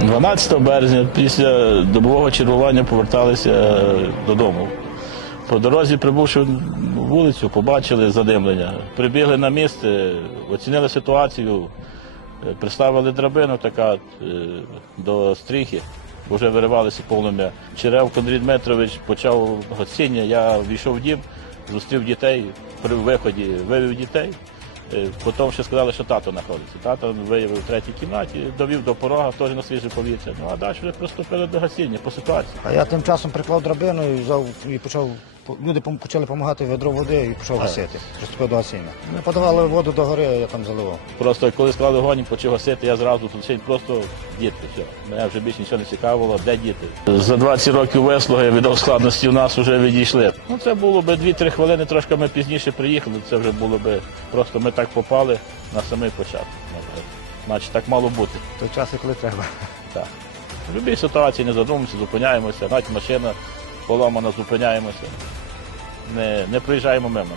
12 березня після добового чергування поверталися е, додому. По дорозі, прибувши вулицю, побачили задимлення. Прибігли на місце, оцінили ситуацію, е, приставили драбину така е, до стріхи, вже виривалися полум'я. Черевко Андрій Дмитрович почав гасіння, я війшов в дім, зустрів дітей при виході, вивів дітей. Е, Потім ще сказали, що тато знаходиться. Тато виявив в третій кімнаті, довів до порога, теж на свіже повітря. Ну а далі вже приступили до гасіння по ситуації. А я тим часом приклав драбину і взяв і почав. Люди почали допомагати ведро води і почав гасити. Гасіння. Ми подавали воду до гори, я там заливав. Просто коли склали вогонь, почав гасити, я зразу тут просто дітки. Все. Мене вже більше нічого не цікавило, де діти. За 20 років вислуги від складності у нас вже відійшли. Ну це було би 2-3 хвилини, трошки ми пізніше приїхали. Це вже було би просто ми так попали на самий початок. Значить, так мало бути. Той час, коли треба. Так. В будь-якій ситуації не задумуємося, зупиняємося, навіть машина поламана, зупиняємося. Не, не проїжджаємо мимо.